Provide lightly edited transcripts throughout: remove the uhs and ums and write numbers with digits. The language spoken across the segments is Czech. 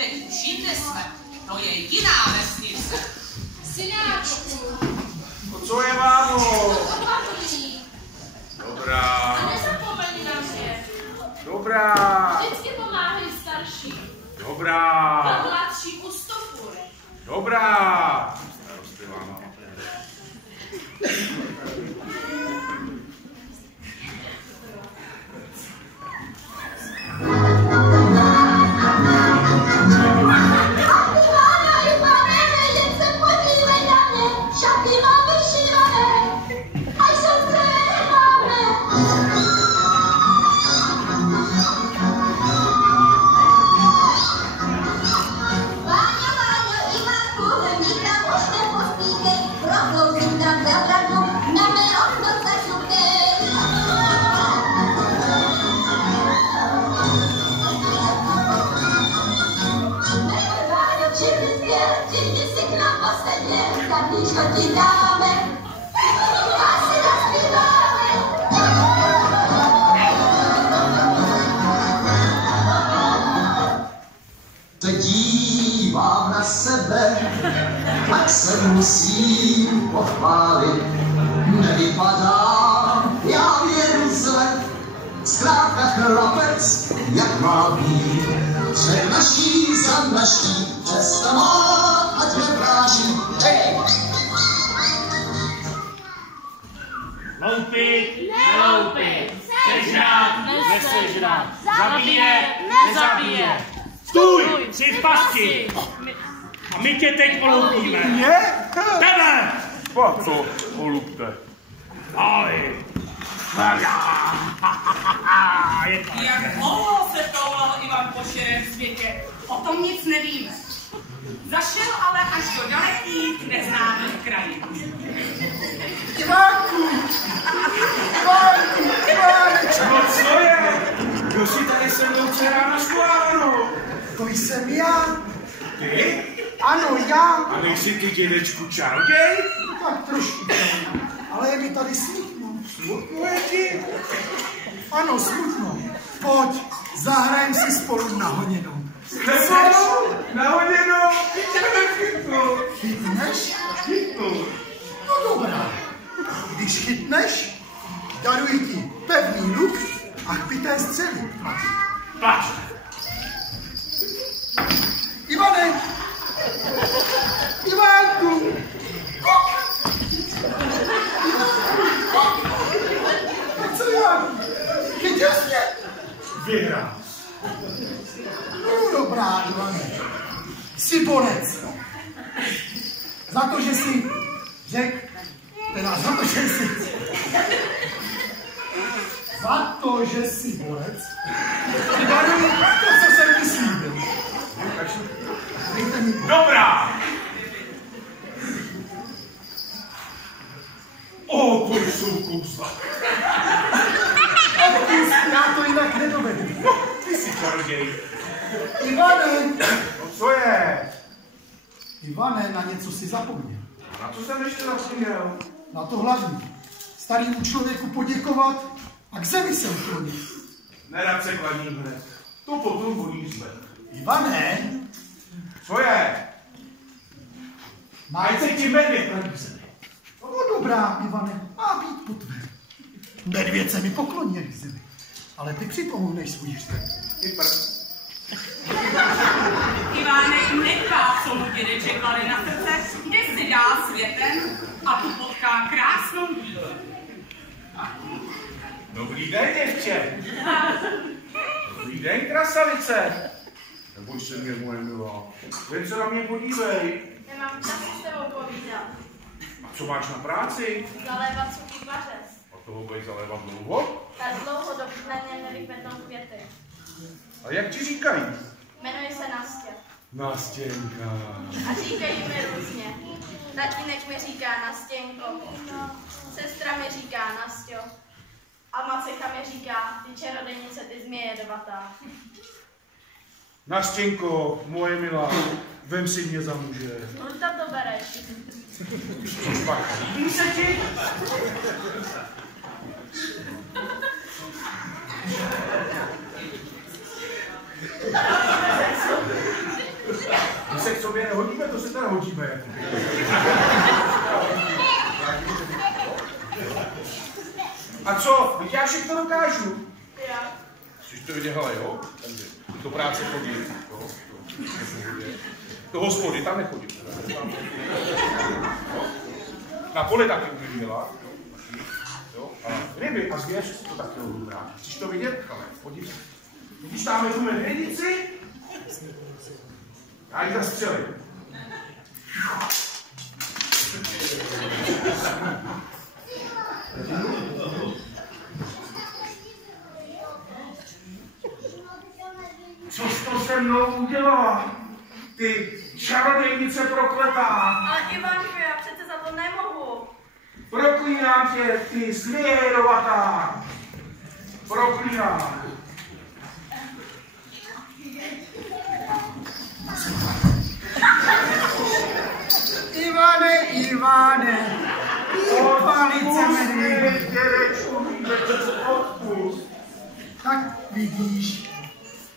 teď už jinde jsme. To je jiná vesnice. Synáčku. No co je, mámo? Opatrný. Dobrá. A nezapomeň na mě. Dobrá. Vždycky pomáhej starší. Dobrá. A mladší ustupuj. Dobrá. Starosty máma. Se dívám na sebe, tak se musím pochválit. Nevypadám, já věru zle, zkrátka chlapec, jak má být. Před naší za naší, přesta má, ať nevráží. Hej! Loupit, neloupit, sežrat, nesežrat, zabije, nezabije. Stůj, jsi v pasti. A my tě teď oloupíme. Mě? Tebe! Po co olupte? Ahoj. Jak dlouho se touhal Ivan po širém světě, o tom nic nevíme. Zašel ale až do dalekých neznámých krajin. Ivánku! Ivánečku! No co je? Kdo si tady se mnou včera naškvávanou? To jsem já. Ty? Ano, já. A nejsi ty dědečku čaroděj? Tak trošku. Ale je mi tady smutno. Smutno je ti? Ano, smutno. Pojď, zahrajem si spolu na honěnou. Chceš? Na hoděnou? Chytnu. Chytneš? Chytnu. No dobrá. Když chytneš, daruji ti pevný luk a chpité střely. Plač. Ivane! Ivánku! Co já? Chytil jsi mě? Vyhrál. No dobrá, Ivane. Jsi borec. Za to, že jsi řekl, teda za to, že jsi... Za to, že jsi borec, ti daruji to, co jsem ti slíbil. Dobrá! O, to jsou kouzla. Odpust, já to jinak nedovedu. No, ty jsi čaroděj. Ivane! No co je? Ivane, na něco si zapomněl. Na co jsem ještě zapomněl? Na to hlavní. Starýmu člověku poděkovat a k zemi se uklonit. Nerad se klaním hned. To potom bolí zle. Ivane! Co je? Ať se ti medvěd praví zemi. No dobrá, Ivane, má být po tvém. Medvěd se mi pokloní jak k zemi. Ale ty připomeneš svůj hřbet. Ty prd. Ivánek nechá, co mu dědeček klade na srdce, kde si dá světem a tu potká krásnou dívku. Dobrý den, děvče. Dobrý den, krasavice. Neboj se mě, moje milá. Jen se na mě podívej. Nemám čas s tebou povídat. A co máš na práci? Zalévat suchý vařez. A toho budeš zalévat dlouho? Tak dlouho, dokud na něm nevykvetnou květy. A jak ti říkají? Jmenuji se Nastě. Nastěnka. A říkají mi různě. Tatínek mi říká Nastěnko. Sestra mi říká Nasťo. A Maceka mi říká, ty čarodějnice, ty změje jedovatá. Nastěnko, moje milá, vem si mě za muže. Urta to bereš. Což pak, líbí se ti? sobě nehodíme, to se teda hodíme. A co? Víte, já všechno dokážu. Jsi to viděl, hele, jo? Do práce chodí, jo? Do hospody, tam nechodím. Na poli taky umím dělat. Jo? A ryby a zvěř to taky umím rád. Chceš to vidět? Ale podívej. Vidíš tam tu medvědici? Já ji zastřelím. Co jsi to se mnou udělala? Ty čarodějnice prokletá. Ale Ivanko, já přece za to nemohu. Proklínám tě, ty zvěrovatá. Proklínám. Ivane, palice medvěd. Tak vidíš,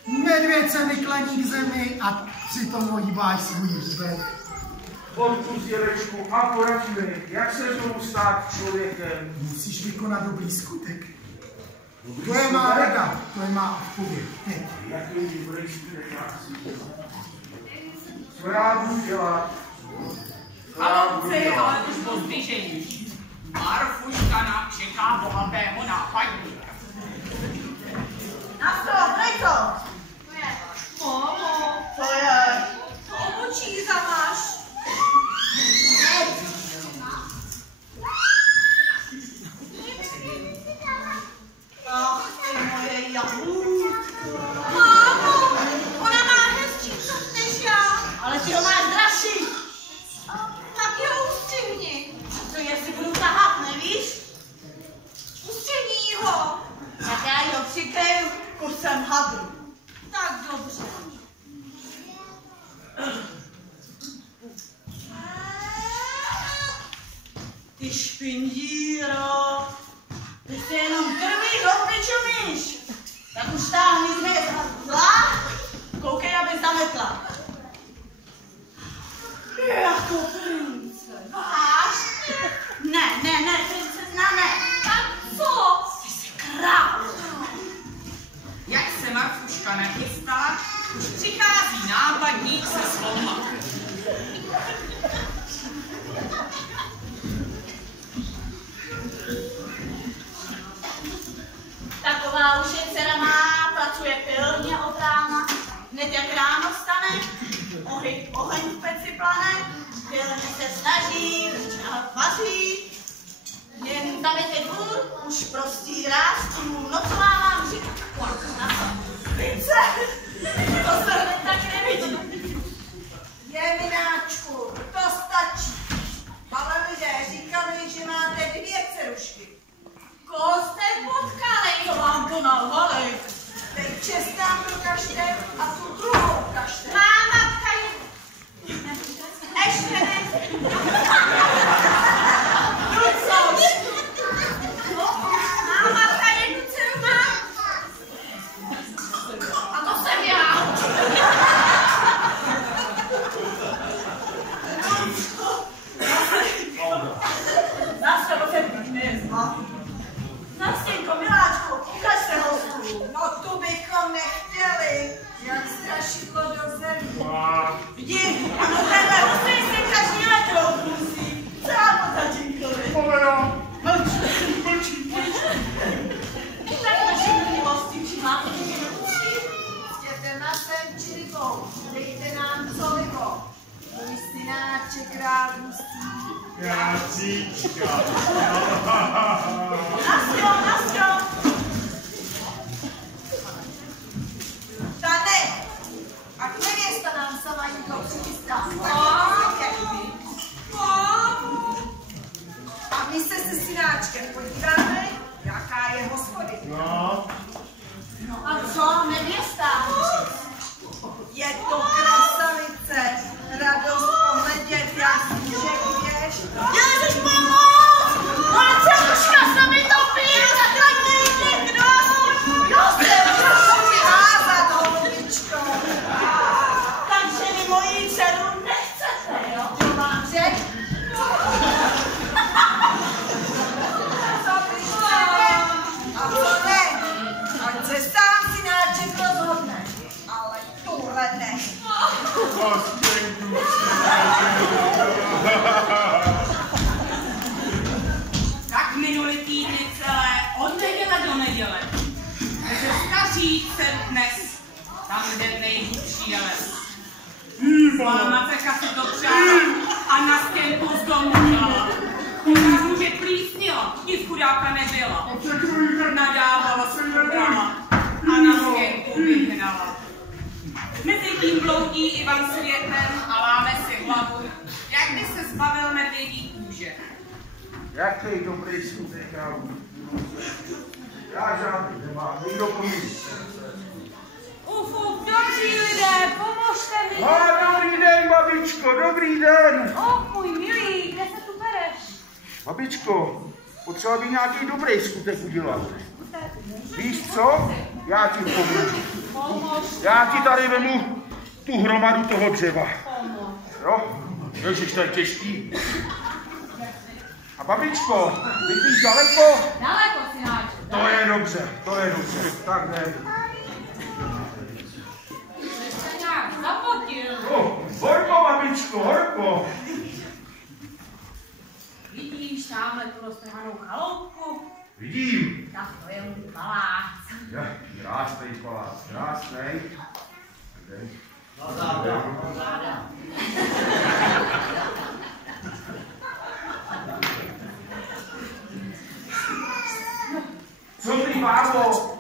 medvěd se vyklení k zemi a přitom ohýbáš svůj hřbet. Odpust, dědečku, a poradí mi, jak se znovu stát člověkem. Musíš vykonat dobrý skutek. To je má rada, to je má odpověď. Jaký dobrý skutek co já budu dělat? Chalupci, ale už pozdvižení. Marfuška čeká bohatého nápadníka. Na co? Dej to! Momo, Co je? to obočí zamáš. Ach, ty moje jahůdko. Mámo, ona má hezčí co než já. Ale ty ho máš dražší. Tak jo, ustřihni. Co jestli budu tahat, nevíš? Ustřihni ho. Tak já ho přikryju kusem hadru. Tak dobře. Ty špindíro. Ty si jenom krví hloupě čumíš. Tak už táhni z mě zla. Koukej, aby zametla. Jako prince. Vážně? Ne, princezna ne. Tak co? Ty jsi král. Jak se Marfuška nachystala, už přichází nápadník se svou matkou. Taková už je dcera má, pracuje pilně od rána. Hned jak ráno vstane, oheň v peci plane, pilně se snaží, a vaří. Jen zametě dvůr, už prostírá stůl, no co má vám říkat? Na co? Prince, to se hned tak nevidí. Jemináčku, to stačí. Ale lidé říkali, že máte 2 dcerušky. Koho jste potkali? Co vám to nalhali? Teď čest nám dokažte a tu druhou ukažte. Má matka je... Ještě ne. Což? Má matka jednu dceru má. A to jsem já. Nastěnko se nezma. Nastěnko, miláčku, ukaž se hostů. No tu bychom nechtěli, jak strašidlo do země. Vidí, ano, tenhle hostý si každý letr odpustí. Celá po tatínkovi. Poveno. Mlčí. Tak naši milí hosti, přimáte minucí. Jděte na sem či rybou, dejte nám co libo. Můj synáček rád hustý. Krásíčka. Na strom. Tane, ať nevěsta nám sama jinko přichystá. A my se synáčkem podíváme, jaká je hospody. No. No a co, nevěsta? Je to krasavice, radost pohledět, jak můžeš. Ježišmarmoc! Moje dceruška se mi topí! Zachraňte někdo! Kdo se Proč přiházat, holubičko? Takže mi moji dceru přijít sem dnes, tam, kde nejhlubší je les. Maceka si to přála a na stěnku z domu dala. Pokažu, že plísnila, nic chudáka nebyla. Nadávala se brala a na stěnku vyhnala. Mezi tím bloudí Ivan světem a láme si hlavu, jak by se zbavil medvědí kůže. Jaký dobrý skutek, já žádný nemám, nikdo pomůže. Uf, dobří lidé, pomožte mi. Dobrý den, babičko, dobrý den. Můj milý, kde se tu bereš? Babičko, potřeba by nějaký dobrý skutek udělat. Víš co? Já ti pomůžu. Já ti tady vemu tu hromadu toho dřeva. Jo? Ježiš, to je těžký. A babičko, vidíš daleko? Daleko, synáčku. To je dobře, to je dobře. Tak jdem. Jste nějak zapotil. Horko, babičko, horko. Vidíš tamhle tu roztrhanou chaloupku? Vidím. Tak to je můj palác. Krásnej palác, krásnej. Co ty, mámo?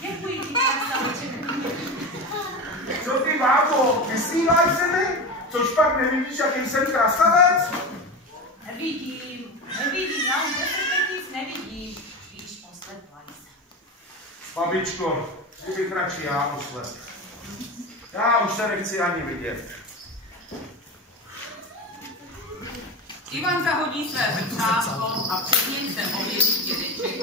Děkuji ti, Co ty, mámo? Vysmíváš se mi? Což pak nevidíš, jaký jsem krasavec? Nevidím, já už 10 let nic nevidím. Víš, posledla jsem. Babičko, kdybych radši já posled. Já už se nechci ani vidět. Ivan zahodí své zrcátko a před ním se objeví dědeček.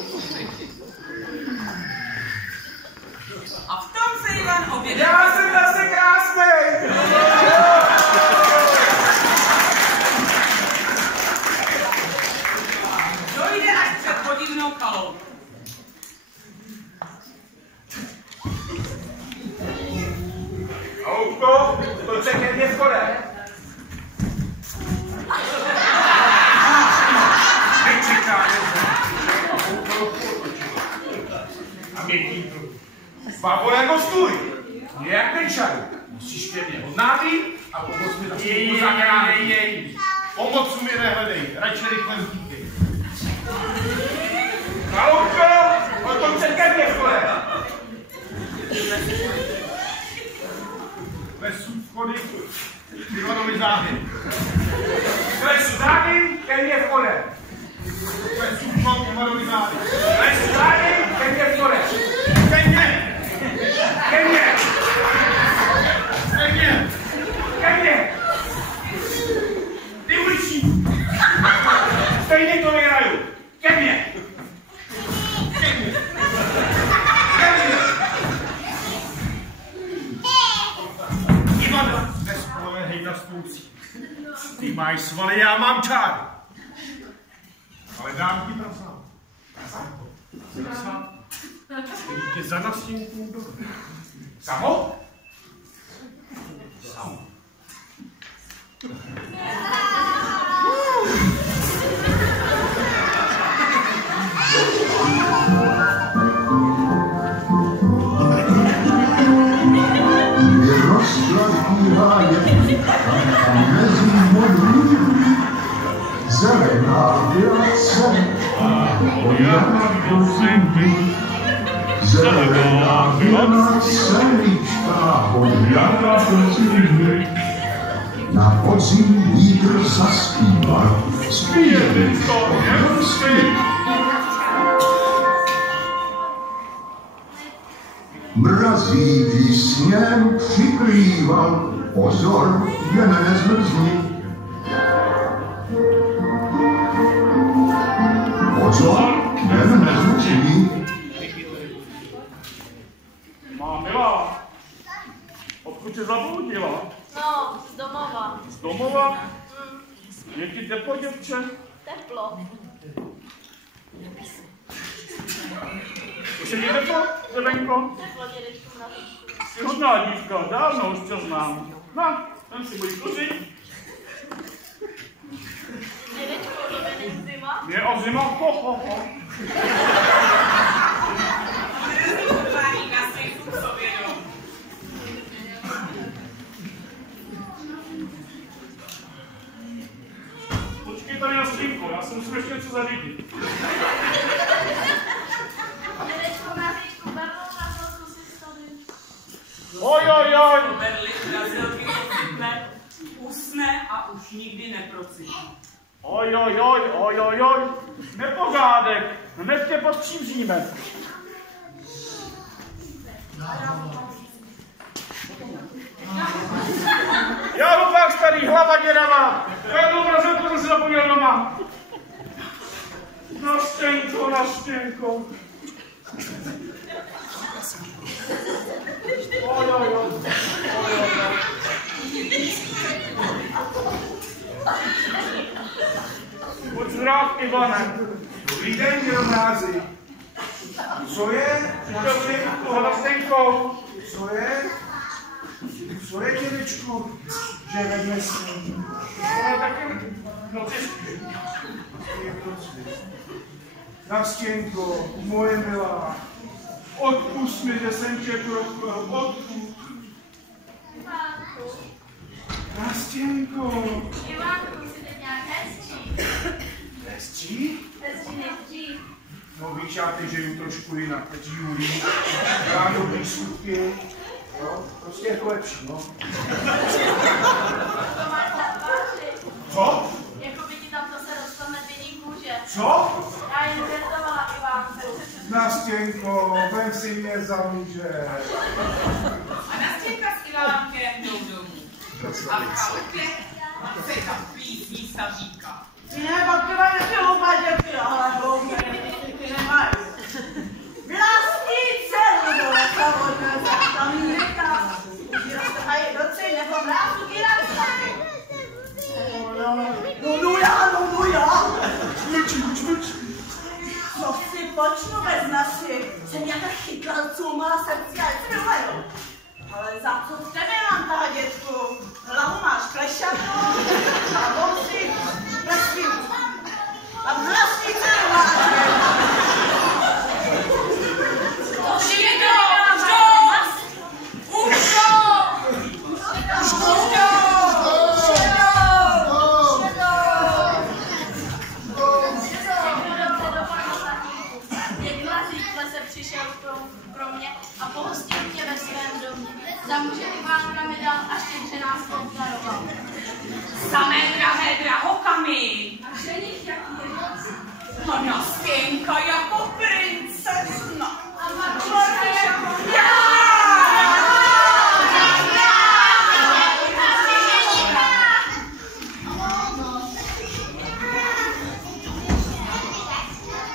A v tom se Ivan objeví. Já jsem zase krásnej! Dojde až před podivnou chaloupku. Chaloupko, to se ke mně vchode. A měkký. Babo, jako stůj! Jak nejčaru. Musíš ke mně odnátit a pomoct mi na stůl zakrát. Pomoc mi nehledej, radši rychle utíkej. Chaloupko, potom se ke mně vchode. Lesu vchody, Ivanovi záhy. Klesu zády, ke mně vchode. Lesu vchod, Ivanovi záhy. Klesu zády, ke mně vchode. Ke mně! Ke mně! Ke mně! Ke mně! Ty uličí! Stejně to vyhraju. Ke mně! Ke mně! Ke mně! Ivana, nespolehej na spoucí. Ty máš svaly, já mám čáry. Ale dám ti prasám. Prasám? Který tě za nastěnkou do... Samo? Samo. Rozkladívá je a mezi modlí zelená věce o jakoby. Zelená věce líčka o jakoby. Na podzim vítr zaspívá, zpěvy o hrstky. Mrazivý sněm přikrýval, pozor, jen nezmrzni. Pozor, jen nezmrzni. Má milá, odkud tě zabudila? No, z domova. Z domova? Je ti teplo, děvče? Teplo. Už je ti teplo, Zelenko? Teplo, dědečku, na výšku. Jsi hodná dívka, dávno už tě znám. No, ten si budeš služit. Dědečku, to není zima. Je o zima, ho. tady na Stěnko, já si musím ještě něco zařídit. Dědečko, Mravečku, Berlo, Mrazilku si tady. Oj. Berli, Brazilky ocitne, usne a už nikdy neprocitne. Oj, nepořádek, hned tě postřímříme. Já hlupák starý, hlava děravá. Já tu Brazilku jsem si zapomněl doma. Na Stěnko. Oj. Pojď zdrav, Ivane. Dobrý den, dělomrázi. Co je? Na Stěnko. Co je, dědečku? Že vedle se. Ona taky noci. Nastěnko, moje milá. Odpusť mi, že jsem tě propil. Odpusť. Nastěnko. Ivánku, si teď nějak hezčí. Hezčí? Hezčí nejdřív. No víš, já teď žiju trošku jinak. Teď žiju líp. Dám dobrý skutky. Jo, prostě jako lepší, no. To máš na tváři. Co? Jako by ti tam zase dostane denní kůže. Co? Já jen věrtovala Ivánku. Nastěnko, vem si mě za muže. A Nastěnka s Ivánkem jdou domů. A v chalupě se tam písní staříka. Ne, pak to mají ještě houpaděky, ale houpaděky nemají. Vlastnice, lidové samotné, tam říká. Už mají doci nebo mrázky na vztahy. No já. Mlčí. Co si počnu bez našich? Jsem nějaká chytlalců, má srdce, ale si miluju. Ale za co v tebe mám taha, dětku? Hlavu máš klešanou a vousy prsky. A vlastnice nemáš. Přišel pro mě a pohostil mě ve svém domě. Za muže Ivánka mi dal a štědře nás obdaroval. Samé drahé drahokamy. A ženich jaký je? A Nastěnka jako princezna. A Markuška jako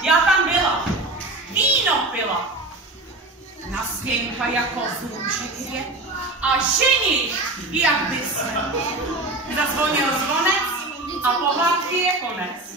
Já tam byla. Víno pila. Nastěnka jako zůček je. A ženich, jak by se. Zazvonil zvonec a pohádky je konec.